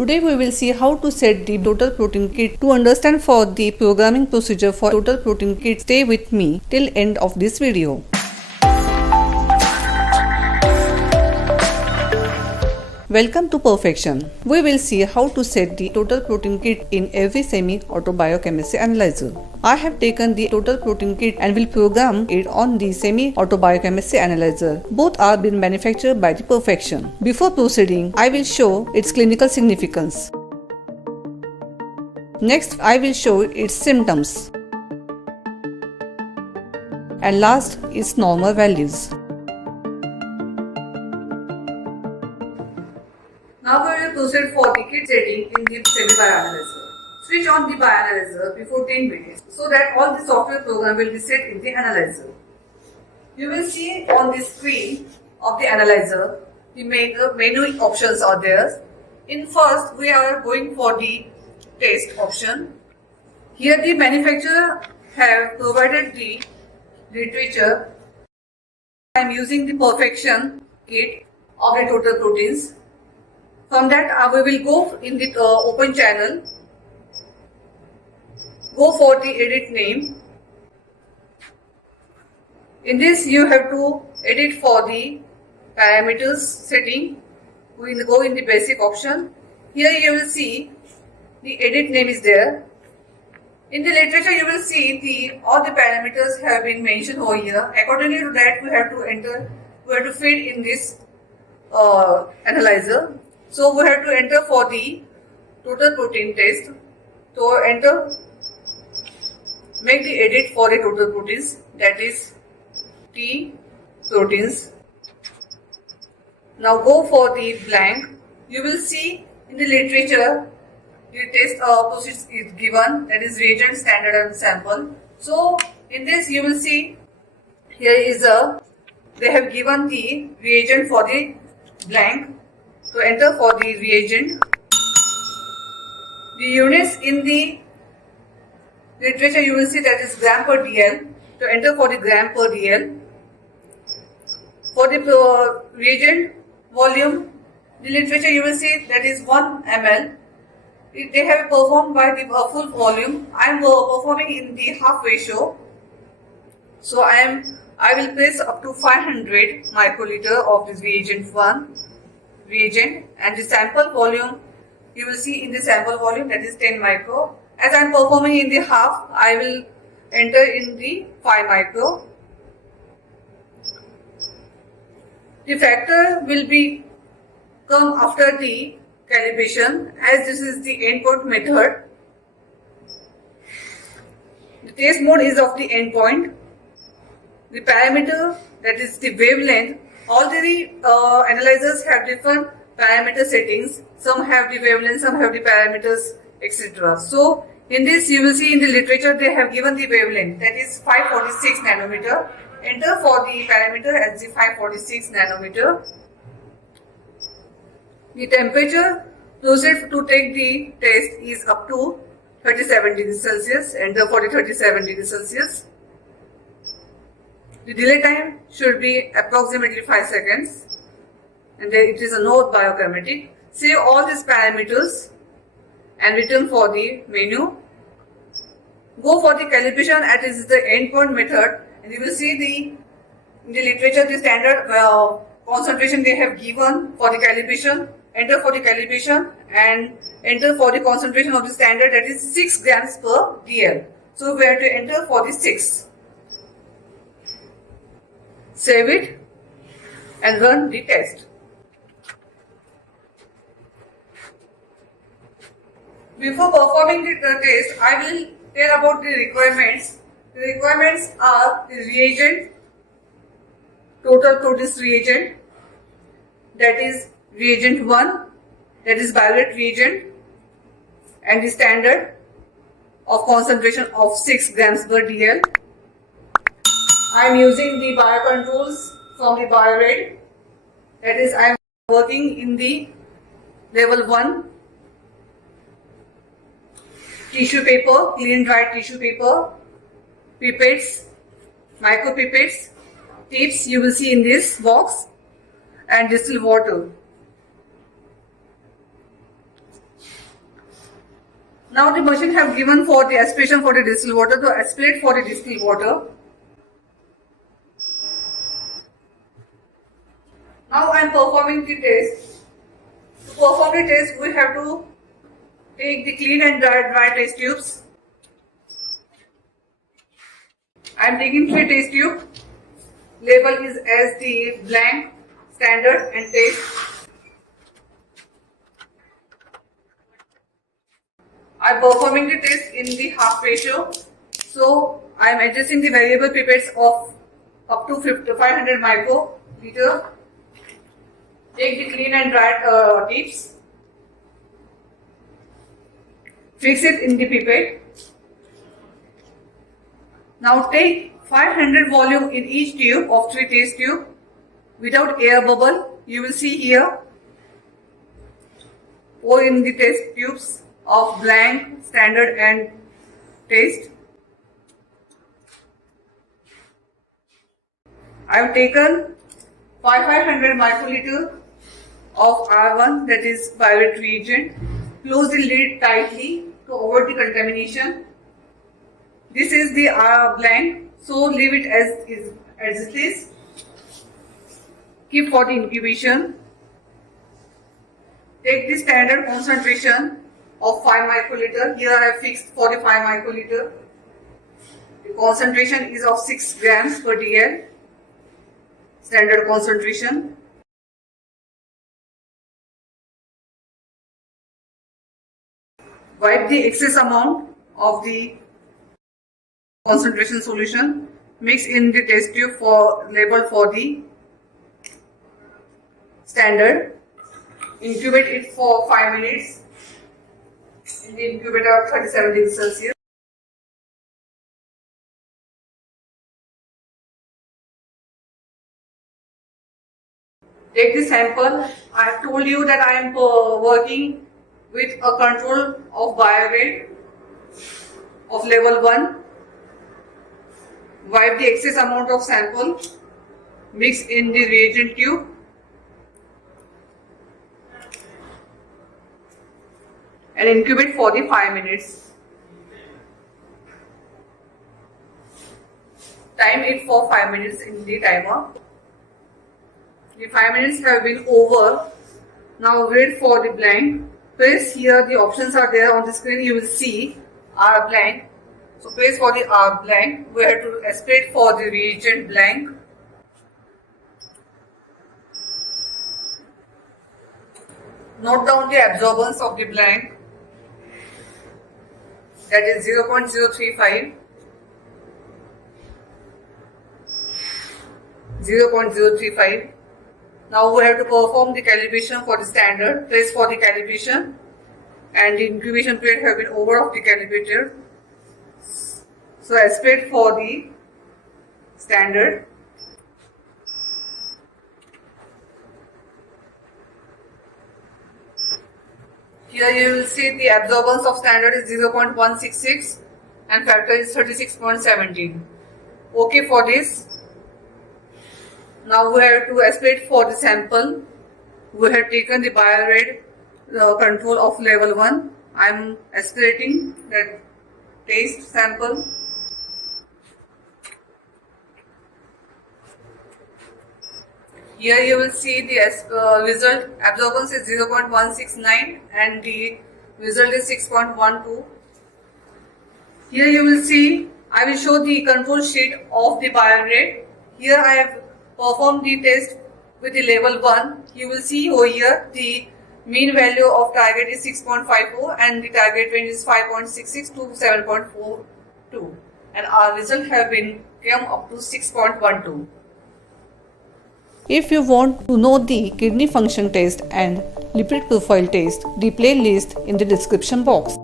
Today we will see how to set the total protein kit. To understand for the programming procedure for total protein kit, stay with me till end of this video. Welcome to Perfexn. We will see how to set the total protein kit in every semi-auto biochemistry analyzer. I have taken the total protein kit and will program it on the semi-auto biochemistry analyzer. Both are been manufactured by the Perfexn. Before proceeding, I will show its clinical significance. Next, I will show its symptoms. And last, its normal values. Now we will proceed for the kit setting in the semi-bioanalyzer. Switch on the bioanalyzer before 10 minutes so that all the software program will be set in the analyzer. You will see on the screen of the analyzer the menu options are there. In first, we are going for the test option. Here the manufacturer have provided the literature. I am using the Perfexn kit of the total proteins. From that, we will go in the open channel, go for the edit name. In this, you have to edit for the parameters setting. We will go in the basic option. Here you will see the edit name is there. In the literature, you will see all the parameters have been mentioned over here. Accordingly to that, we have to enter, we have to feed in this analyzer. So we have to enter for the total protein test. So enter, make the edit for the total proteins, that is T proteins. Now go for the blank. You will see in the literature the test process is given, that is reagent, standard and sample. So in this you will see here is they have given the reagent for the blank. So enter for the reagent. The units in the literature you will see that is gram per dl. So enter for the gram per dl. For the reagent volume, the literature you will see that is 1 ml. They have performed by the full volume. I am performing in the half ratio. So I will place up to 500 microliter of this reagent 1. Reagent, and the sample volume you will see in the sample volume that is 10 micro. As I am performing in the half, I will enter in the 5 micro. The factor will be come after the calibration, as this is the endpoint method. The test mode is of the endpoint. The parameter, that is the wavelength. All the analyzers have different parameter settings. Some have the wavelength, some have the parameters, etc. So in this you will see in the literature they have given the wavelength, that is 546 nanometer. Enter for the parameter as the 546 nanometer. The temperature processed to take the test is up to 37 degrees Celsius. Enter for the 37 degrees Celsius. The delay time should be approximately 5 seconds, and then it is a no biochemical. Save all these parameters and return for the menu. Go for the calibration as the endpoint method, and you will see in the literature the standard concentration they have given for the calibration. Enter for the calibration and enter for the concentration of the standard, that is 6 grams per dl. So we have to enter for the 6. Save it and run the test. Before performing the test, I will tell about the requirements. The requirements are the reagent, total proteins reagent, that is reagent 1, that is BIURET reagent, and the standard of concentration of 6 grams per dl. I am using the biocontrols from the BIURET, that is I am working in the level 1. Tissue paper, clean dried tissue paper, pipettes, micropipettes, tips you will see in this box, and distilled water. Now the machine have given for the aspiration for the distilled water, to aspirate for the distilled water. Now I am performing the test. To perform the test, we have to take the clean and dry test tubes. I am taking 3 test tubes. Label is as the blank, standard and test. I am performing the test in the half ratio. So I am adjusting the variable pipettes of up to 500 microliter. Take the clean and dry tips. Fix it in the pipette. Now take 500 volume in each tube of 3 test tube without air bubble. You will see here. Pour in the test tubes of blank, standard and taste. I have taken 500 microliter of R1, that is BIURET reagent. Close the lid tightly to avoid the contamination. This is the R blank, so leave it as it is. Keep for the incubation. Take the standard concentration of 5 microliter. Here I have fixed for the 5 microliter. The concentration is of 6 grams per dl. Standard concentration. Wipe the excess amount of the concentration solution. Mix in the test tube for label for the standard. Incubate it for 5 minutes in the incubator of 37 degrees Celsius. Take the sample. I have told you that I am working with a control of BIURET of level 1. Wipe the excess amount of sample. Mix in the reagent tube. And incubate for the 5 minutes. Time it for 5 minutes in the timer. The 5 minutes have been over. Now wait for the blank. Press here, the options are there on the screen. You will see R blank. So press for the R blank. We have to aspirate for the reagent blank. Note down the absorbance of the blank. That is 0.035. 0.035. Now we have to perform the calibration for the standard. Press for the calibration, and the incubation period have been over of the calibrator. So aspirate for the standard. Here you will see the absorbance of standard is 0.166 and factor is 36.17. Okay for this. Now we have to aspirate for the sample. We have taken the BIURET control of level 1. I am aspirating that taste sample. Here you will see the result. Absorbance is 0.169 and the result is 6.12. Here you will see, I will show the control sheet of the BIURET. Here I have performed the test with the level 1. You will see over here the mean value of target is 6.54 and the target range is 5.66 to 7.42, and our result have been come up to 6.12. If you want to know the kidney function test and lipid profile test, the playlist in the description box.